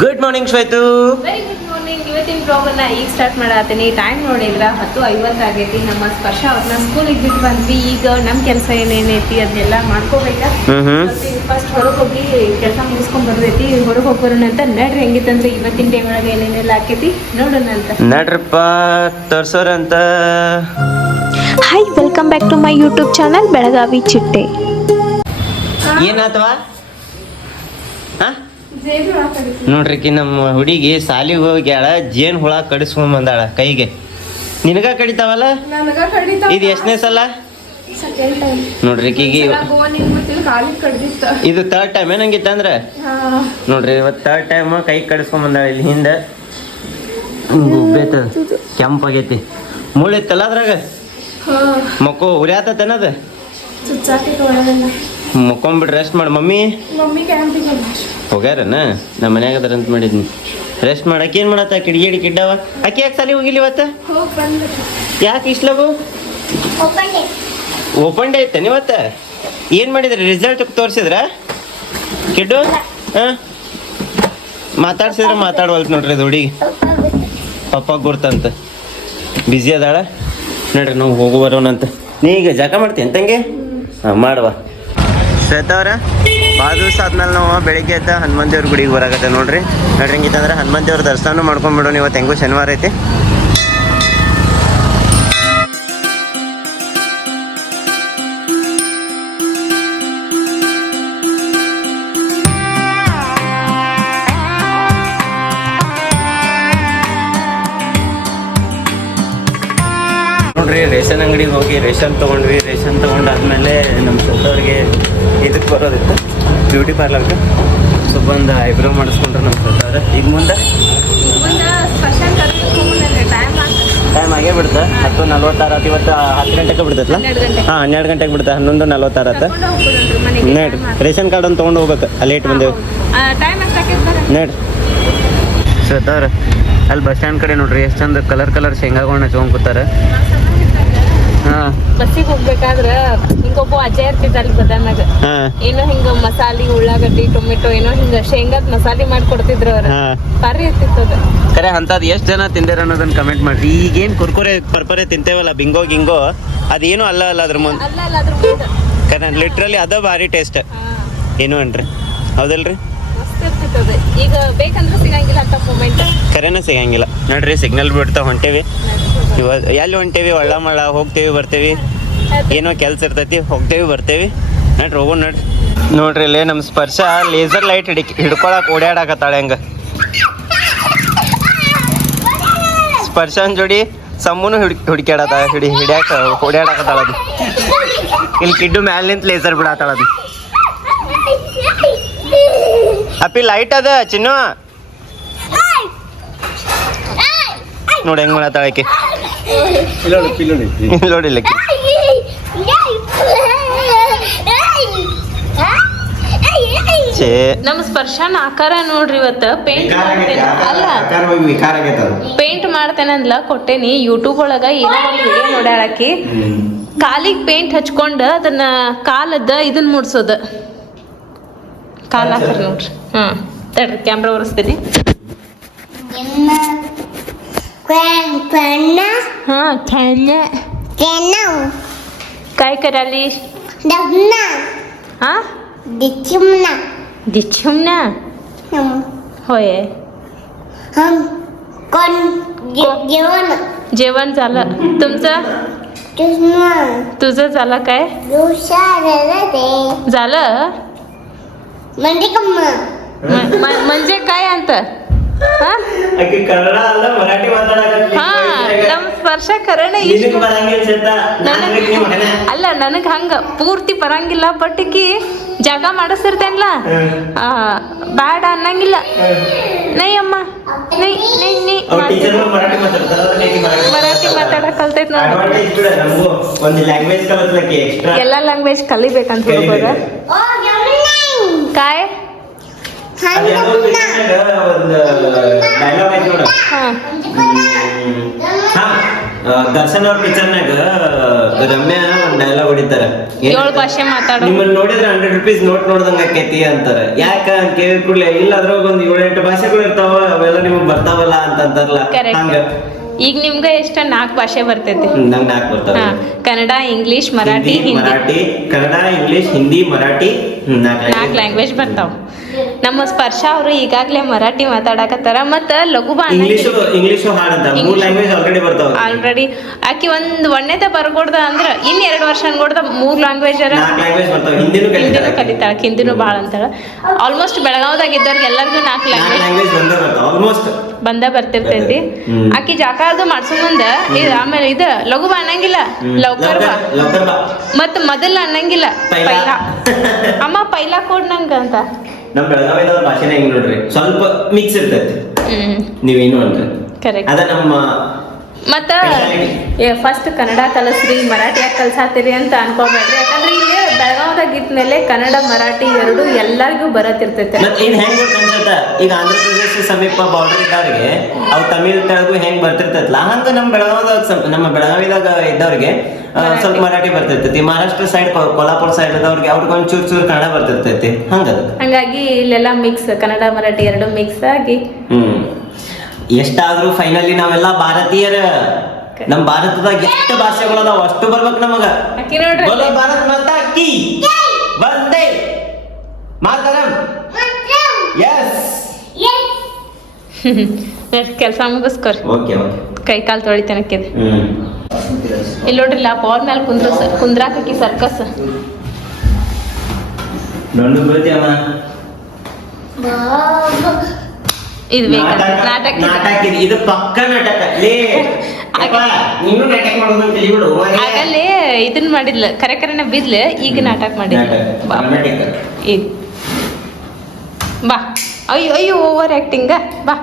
Good morning Shwetu very good morning ಇವತ್ತಿನ ಬ್ಲಾಗನ್ನ ಈಗ ಸ್ಟಾರ್ಟ್ ಮಾಡತ್ತೀನಿ ಟೈಮ್ ನೋಡಿದ್ರ? ಹತ್ತು ಐವತ್ತಾಗೈತಿ ನಮ್ಮ ಸ್ಪರ್ಶ ಅವ್ರನ್ನ ಸ್ಕೂಲಿಗೆ ಬಿಟ್ಟು ಬಂದ್ವಿ. ಈಗ ನಮ್ಮ ಕೆಲಸ ಏನೇನೈತಿ ಅದನ್ನೆಲ್ಲ ಮಾಡ್ಕೋಬೇಕಾ? ಫಸ್ಟ್ ಹೊರಗೆ ಹೋಗಿ ಕೆಲಸ ಮುಗಿಸ್ಕೊಂಡ್ ಬರ್ತೈತಿ ಹೊರಗೆ ಹೋಗ್ಬರೋಣ ಅಂತ ನಡ್ರಿ. ಹೆಂಗಿತ್ತಂದ್ರೆ ಇವತ್ತಿನ ಡೇ ಒಳಗೆ ಏನೇನೆಲ್ಲ ಆಕೈತಿ ನೋಡೋಣ ಅಂತ. ನಡ್ರಪ್ಪ ತೋರ್ಸೋರಂತ. Hi welcome back to my YouTube channel Belagavi ಚಿಟ್ಟೆ ಏನಾಥವಾ ನೋಡ್ರಿ ಕಿ ನಮ್ಮ ಹುಡುಗಿ ಸಾಲಿಗೆ ಹೋಗ್ಯಾಳ ಜೇನ್ ಹುಳ ಕಡಿಸ್ಕೊಂಡ್ ಬಂದಾಳ ಕೈಗೆ. ನಿನಗ ಕಡಿತಾವಲ್ಲ? ಇದು ಎಷ್ಟನೇ ಸಲ? ನೋಡ್ರಿ ಇದು ತರ್ಡ್ ಟೈಮ್ ಏನಂಗಿತ್ತಂದ್ರೆ ನೋಡ್ರಿ ಇವತ್ತು ತರ್ಡ್ ಟೈಮ್ ಕೈ ಕಡಿಸ್ಕೊಂಡ್ ಬಂದಾಳ ಇಲ್ಲಿ ಹಿಂದೆ. ಉಬ್ಬೈತ ಕೆಂಪಾಗೈತಿ. ಮುಳ್ಳಿತ್ತಲ್ಲ ಅದ್ರಾಗ? ಮಕ್ಕಳು ಒಳಗಲ್ಲ. ಮಕ್ಕೊಂಬಿಟ್ಟು ರೆಸ್ಟ್ ಮಾಡಿ. ಮಮ್ಮಿ? ಹೋಗ್ಯಾರನ? ನಮ್ಮ ಮನ್ಯಾಗ ಅದಾರ ಅಂತ ಮಾಡಿದ್ನಿ. ರೆಸ್ಟ್ ಮಾಡಕ್ಕೆ ಏನು ಮಾಡತ್ತ ಕಿಡಿಗೇಡಿ ಕಿಡ್ಡವ? ಅಕ್ಕಿ ಯಾಕೆ ಸಾಲಿ ಹೋಗಿಲ್ಲ ಇವತ್ತು? ಯಾಕೆ ಇಸ್ಲಬು ಓಪನ್ ಡೇ ಐತೆ ಇವತ್ತ? ಏನು ಮಾಡಿದ್ರಿ? ರಿಸಲ್ಟ್ ತೋರಿಸಿದ್ರ? ಕಿಡ್ಡು? ಹಾಂ? ಮಾತಾಡ್ಸಿದ್ರೆ ಮಾತಾಡ್ವಲ್ತು ನೋಡ್ರಿ ಅದು ಹುಡುಗಿ. ಪಪ್ಪ ಗುರ್ತಂತ. ಬ್ಯುಸಿ ಅದಾಳ. ನೋಡ್ರಿ ನಾವು ಹೋಗು ಬರೋಣಂತ. ನೀ ಈಗ ಜಕ ಮಾಡ್ತೀನಿ ತಂಗಿ? ಹಾಂ ಮಾಡುವ. ಶ್ವೇತಾ ಅವ್ರ? ಭಾಳ ಆದ್ಮೇಲೆ ನಾವು ಬೆಳಿಗ್ಗೆ ಎದ್ದ ಹನುಮಂತ ದೇವ್ರ ಗುಡಿಗೆ ಬರಾಕತ್ತೆ ನೋಡ್ರಿ. ನೋಡ್ರಿ ಹಿಂಗಿತ್ತಂದ್ರೆ ಹನುಮಂತ ದೇವ್ರ ದರ್ಶನ ಮಾಡ್ಕೊಂಡ್ಬಿಡೋಣ ಇವತ್ತು ಹೆಂಗೂ ಶನಿವಾರ ಐತಿ. ರೇಷನ್ ಅಂಗಡಿಗೆ ಹೋಗಿ ರೇಷನ್ ತೊಗೊಂಡ್ವಿ. ರೇಷನ್ ತೊಗೊಂಡಾದ್ಮೇಲೆ ನಮ್ಮ ಸೊತ್ತವ್ರಿಗೆ ಇದಕ್ಕೆ ಬರೋದಿತ್ತು. ಬ್ಯೂಟಿ ಪಾರ್ಲರ್ಗೆ. ಸೊ ಬಂದು ಐಬ್ರೋ ಮಾಡಿಸ್ಕೊಂಡ್ರೆ ನಮ್ಮ ಸೊತ್ತವ್ರೆ ಈಗ ಮುಂದೆ? ಟೈಮ್ ಆಗೇ ಬಿಡುತ್ತೆ. ಹತ್ತು ನಲ್ವತ್ತಾರು ಆತ. ಇವತ್ತು ಹತ್ತು ಗಂಟೆಗೆ ಬಿಡ್ತೈತಲ್ಲ? ಹಾಂ ಹನ್ನೆರಡು ಗಂಟೆಗೆ ಬಿಡುತ್ತೆ. ಹನ್ನೊಂದು ನಲ್ವತ್ತಾರು ಆತ. ಕರ್ಕೊಂಡು ನೋಡ್ರಿ ರೇಷನ್ ಕಾರ್ಡ್ ಒಂದು ತೊಗೊಂಡು ಹೋಗ್ಬೇಕು. ಅಲ್ಲಿ ಇಟ್ಟು ಬಂದೇವು. ನೋಡ್ರಿ ಶ್ವೇತವ್ರ ಅಲ್ಲಿ ಬಸ್ ಸ್ಟ್ಯಾಂಡ್ ಕಡೆ ನೋಡ್ರಿ. ಎಷ್ಟು ಚಂದ ಕಲರ್ ಕಲರ್ ಶೇಂಗಾಗಳನ್ನ ಹಚ್ಕೊಂಡ್ ಕೂತಾರೆ. ಬಸ್ಸಿಗೆ ಹೋಗ್ಬೇಕಾದ್ರೆ ಹಿಂಗೊಬ್ಬ ಅಜ್ಜ ಇರ್ತಿದ್ದ ಅಲ್ಲಿ ಬದಾನಾಗ ಏನೋ ಹಿಂಗ ಮಸಾಲಿ ಉಳ್ಳಾಗಡ್ಡಿ ಟೊಮೆಟೊ ಏನೋ ಹಿಂಗ ಶೇಂಗಾದ ಮಸಾಲಿ ಮಾಡಿ ಕೊಡ್ತಿದ್ರು ಅವ್ರ. ಪರಿ ಭಾರಿ ಇರ್ತಿತ್ತು ಅದು. ಖರೆ ಅಂಥದ್ದು ಎಷ್ಟು ಜನ ತಿಂದಿರ ಅನ್ನೋದನ್ನ ಕಮೆಂಟ್ ಮಾಡ್ರಿ. ಈಗೇನ್ ಕುರ್ಕುರೆ ಪರ್ಪರೆ ತಿಂತೇವಲ್ಲ ಬಿಂಗೋ ಗಿಂಗೋ ಅದೇನು ಅಲ್ಲ ಅಲ್ಲ ಅದ್ರ ಮುಂದೆ. ಅಲ್ಲ ಅಲ್ಲ ಅದ್ರ ಮುಂದೆ. ಖರೆ ಲಿಟ್ರಲಿ ಅದ ಭಾರಿ ಟೇಸ್ಟ್ ಏನು ಅನ್ರಿ? ಹೌದಲ್ರಿ? ಈಗ ಬೇಕಂದ್ರೆ ಸಿಗಂಗಿಲ್ಲ ಅಂತ ಮೂಮೆಂಟ್ ಖರೇನ ಸಿಗಂಗಿಲ್ಲ. ನೋಡ್ರಿ ಸಿಗ್ನಲ್ ಬಿಡ್ತಾ ಹೊಂಟೇವಿ. ಇವ ಎಲ್ಲಿ ಹೊಂಟೇವಿ? ಒಳ್ಳ ಮಳ್ಳ ಹೋಗ್ತೇವಿ, ಬರ್ತೇವಿ. ಏನೋ ಕೆಲ್ಸ ಇರ್ತೈತಿ, ಹೋಗ್ತೇವಿ, ಬರ್ತೇವಿ. ನೋಡ್ರಿ ಹೋಗೋ ನಡ್ರಿ. ನೋಡ್ರಿ, ಇಲ್ಲೇ ನಮ್ಮ ಸ್ಪರ್ಶ ಲೇಸರ್ ಲೈಟ್ ಹಿಡಿ ಹಿಡ್ಕೊಳಕ್ ಓಡಾಡಕತ್ತಾಳೆ ಹಂಗ. ಸ್ಪರ್ಶನ್ ಜೋಡಿ ಸಮ್ಮನು ಹಿಡ್ ಹುಡುಕ್ಯಾಡತ್ತ ಹಿಡಿ ಹಿಡಿಯಾಕ ಓಡಾಡಕತ್ತಾಳ ಅದು. ಇಲ್ಲಿ ಕಿಡ್ಡು ಮ್ಯಾಲ ನಿಂತ ಲೇಸರ್ ಬಿಡತ್ತಾಳ ಅದು. ಅಪ್ಪಿ ಲೈಟ್ ಅದ, ಚಿನ್ನು. ನೋಡಿ ಹೆಂಗ್ ಮಾತಾಡಕ್ಕೆ ಆಕಿ ನೋಡಿಲ್ಲ ನಮ್ ಸ್ಪರ್ಶನ ಆಕಾರ ನೋಡ್ರಿ ಇವತ್ತು. ಪೇಂಟ್ ಮಾಡ್ತೇನೆ. ಅಲ್ಲ. ಪೇಂಟ್ ಮಾಡ್ತೇನೆ ಅಂದ್ಲ ಕೊಟ್ಟೇನಿ. ಯೂಟ್ಯೂಬ್ ಒಳಗ ಏನೋ ಒಂದು ವಿಡಿಯೋ ನೋಡ್ಯಾಳಕಿ. ಕಾಲಿಗೆ ಪೇಂಟ್ ಹಚ್ಕೊಂಡು ಅದನ್ನ ಕಾಲದ ಇದನ್ನ ಮೂಡ್ಸೋದು. ಕಾಲ ಹಾಕ್ರಿ ನೋಡ್ರಿ. ಹ್ಮ್. ತಡ್ರಿ ಕ್ಯಾಮ್ರಾ ಒರೆಸ್ತೀನಿ. हा खेळणे काय कराली हा? दिच्छुम ना होय. जेवण जेवण झालं. तुमचं? तुझं झालं काय? झालं? म्हणजे म्हणजे काय अंतर? ನಮ್ ಸ್ಪರ್ಶ ಕರಣ. ಅಲ್ಲ ನನಗ್ ಹಂಗ ಪೂರ್ತಿ ಬರಂಗಿಲ್ಲ ಬಟ್ಕಿ ಜಾಗ ಮಾಡಿಸಿರ್ತೇನ್ಲ ಆ, ಬ್ಯಾಡ ಅನ್ನಂಗಿಲ್ಲ. ನೈ ಅಮ್ಮ ನೈ ನೈ ನೈ ಮರಾಠಿ ಮಾತಾಡಕ್ ಕಲ್ತೈತ್ ಎಲ್ಲ ನಮಗೂ ಒಂದು ಲ್ಯಾಂಗ್ವೇಜ್ ಕಲಿಸ್ಲಕ್ಕೆ ಎಕ್ಸ್ಟ್ರಾ ಎಲ್ಲಾ ಲ್ಯಾಂಗ್ವೇಜ್ ಕಲಿಬೇಕಂತ ಹೇಳ್ಬೋದ ಓ ದರ್ಶನ್ ಅವ್ರ ಪಿಕ್ಚರ್ನಾಗ ರಮ್ಯಾ ಒಂದ್ ಡೈಲಾಗ್ ಹೊಡಿತಾರ. ಏಳು ಭಾಷೆ ಮಾತಾಡೋ. ನಿಮ್ಮನ್ನ ನೋಡಿದ್ರೆ ಹಂಡ್ರೆಡ್ ರುಪೀಸ್ ನೋಟ್ ನೋಡ್ದಂಗ ಆಕೈತಿ ಅಂತಾರ. ಯಾಕ ಅಂತ ಕೇಳಿದ ಕೂಡಲೇ ಇಲ್ಲ ಅದ್ರಾಗ ಒಂದ್ ಏಳೆಂಟು ಭಾಷೆಗಳು ಇರ್ತಾವ ಅವೆಲ್ಲ ನಿಮಗ್ ಬರ್ತಾವಲ್ಲ ಅಂತ ಅಂತಾರಲ್ಲ. ಹಂಗ. ಈಗ ನಿಮ್ಗೆ ಎಷ್ಟ ನಾಲ್ಕು ಭಾಷೆ ಬರ್ತೈತಿ? ನಂಗೆ ನಾಲ್ಕು ಬರ್ತಾವ. ಕನ್ನಡ ಇಂಗ್ಲಿಷ್ ಮರಾಠಿ ಮರಾಠಿ ಕನ್ನಡ ಇಂಗ್ಲಿಷ್ ಹಿಂದಿ ಮರಾಠಿ ನಾಲ್ಕು ಲ್ಯಾಂಗ್ವೇಜ್ ಬರ್ತಾವ. ನಮ್ಮ ಸ್ಪರ್ಶ ಅವರು ಈಗಾಗಲೇ ಮರಾಠಿ ಮಾತಾಡಕತ್ತಾರ ಮತ್ತ ಲಘು ಆಲ್ರೆಡಿ ಆಕಿ ಒಂದ್ ಒಣ್ಣೆದ ಬರ್ಕೊಡ್ದ ಅಂದ್ರ ಇನ್ ಎರಡು ವರ್ಷ ಅನ್ಕೊಡ್ದ ಮೂರ್ ಲ್ಯಾಂಗ್ವೇಜ್ ಹಿಂದಿನೂ ಕಲಿತಾಳ ಹಿಂದಿನೂ ಭಾಳ ಅಂತಾಳ. ಆಲ್ಮೋಸ್ಟ್ ಬೆಳಗಾವ್ದಾಗ ಇದ್ದವ್ರಿಗೆ ಎಲ್ಲರಿಗೂ ನಾಲ್ಕು ಲ್ಯಾಂಗ್ವೇಜ್ ಬಂದೇ ಬರ್ತಿರ್ತೈತಿ. ಆಕಿ ಜಾಕ ಅದು ಮಾಡ್ಸೋಮಂದ ಇದ್ ಆಮೇಲೆ ಇದ ಲಘು ಬಾ ಅನ್ನಂಗಿಲ್ಲ ಲೌಕರ್ ಬಾ. ಲೌಕರ್ ಬಾ. ಮತ್ ಮೊದಲ ಅನ್ನಂಗಿಲ್ಲ. ಪೈಲಾ. ಅಮ್ಮ ಪೈಲಾ ಕೊಡ್ ನಂಗ ಅಂತ ನಮ್ ಬೆಳಗಾವಿದವ್ರ ಭಾಷೆನೇ ಹೆಂಗ್ ನೋಡ್ರಿ. ಸ್ವಲ್ಪ ಮಿಕ್ಸ್ ಇರ್ತೈತಿ. ನೀವೇನು ಅಂತ ಕರೆಕ್ಟ್ ಅದ ನಮ್ಮ ಮತ್ತ. ಫಸ್ಟ್ ಕನ್ನಡ ಕಲಿಸ್ರಿ ಮರಾಠಿ ಯಾಕೆ ಕಲ್ಸಾತಿರಿ ಅಂತ ಅನ್ಕೋಬೇಡ್ರಿ. ಯಾಕಂದ್ರೆ ಇಲ್ಲಿ ಬೆಳಗಾವಿದಾಗ ಇದ್ಮೇಲೆ ಕನ್ನಡ ಮರಾಠಿ ಎರಡು ಎಲ್ಲರಿಗೂ ಬರತ್ತಿರ್ತೈತೆ. ಮತ್ ಗೊತ್ತ? ಈಗ ಆಂಧ್ರ ಪ್ರದೇಶ ಸಮೀಪ ಬಾರ್ಡರ್ ಇದ್ದವ್ರಿಗೆ ಅವ್ರು ತಮಿಳ್ ತೆಲುಗು ಹೆಂಗ್ ಬರ್ತಿರ್ತೈತಲ್ಲ ಹಂಗ ನಮ್ ಬೆಳಗಾವಿದಾಗ ನಮ್ಮ ಬೆಳಗಾವಿದಾಗ ಇದ್ದವ್ರಿಗೆ ಸ್ವಲ್ಪ ಮರಾಠಿ ಬರ್ತಿರ್ತೈತಿ. ಮಹಾರಾಷ್ಟ್ರ ಸೈಡ್ ಕೊಲ್ಲಾಪುರ ಸೈಡ್ ಇದ್ದವ್ರಿಗೆ ಅವ್ರಿಗೆ ಒಂದ್ ಚೂರ್ ಚೂರ್ ಕನ್ನಡ ಬರ್ತಿರ್ತೈತಿ. ಹಂಗ ಹಂಗಾಗಿ ಇಲ್ಲೆಲ್ಲ ಮಿಕ್ಸ್ ಕನ್ನಡ ಮರಾಠಿ ಎರಡು ಮಿಕ್ಸ್ ಆಗಿ. ಹ್ಮ್. ಎಷ್ಟಾದ್ರೂ ಫೈನಲಿ ನಾವೆಲ್ಲ ಭಾರತೀಯರ ನಮ್ ಭಾರತದಾಗ ಎಷ್ಟು ಭಾಷೆಗಳದಾವ ಅಷ್ಟು ಬರ್ಬೇಕು ನಮಗ. ಅಕ್ಕಿ ನೋಡ್ರಿ. बोलो ಕೆಲಸ ಮುಗಿಸ್ಕೊರಿ. Okay okay. ಕೈ ಕಾಲು ತೊಳಿತನಕ್ಕಿದೆ ಹ್ಮ್. ಇಲ್ಲಿ ನೋಡ್ರಿಲ್ಲ ಪವರ್ ಮೇಲೆ ಕುಂದ್ರ ಕುಂದ್ರಾಕಿ ಸರ್ಕಸ್ ಇದು ನಾಟಕ ನಾಟಕ. ಇದು. ಪಕ್ಕ ನಾಟಕ. ಆಗಲೇ ಇದನ್ ಮಾಡಿದ್ಲ ಕರೆ ಕರೆನ ಬಿದ್ಲ ಈಗ ನಾಟಕ ಮಾಡಿದ್ಲ. ಈಗ. ಬಾ. ಅಯ್ಯೋ ಅಯ್ಯೋ ಓವರ್ ಆಕ್ಟಿಂಗ ಬಾ.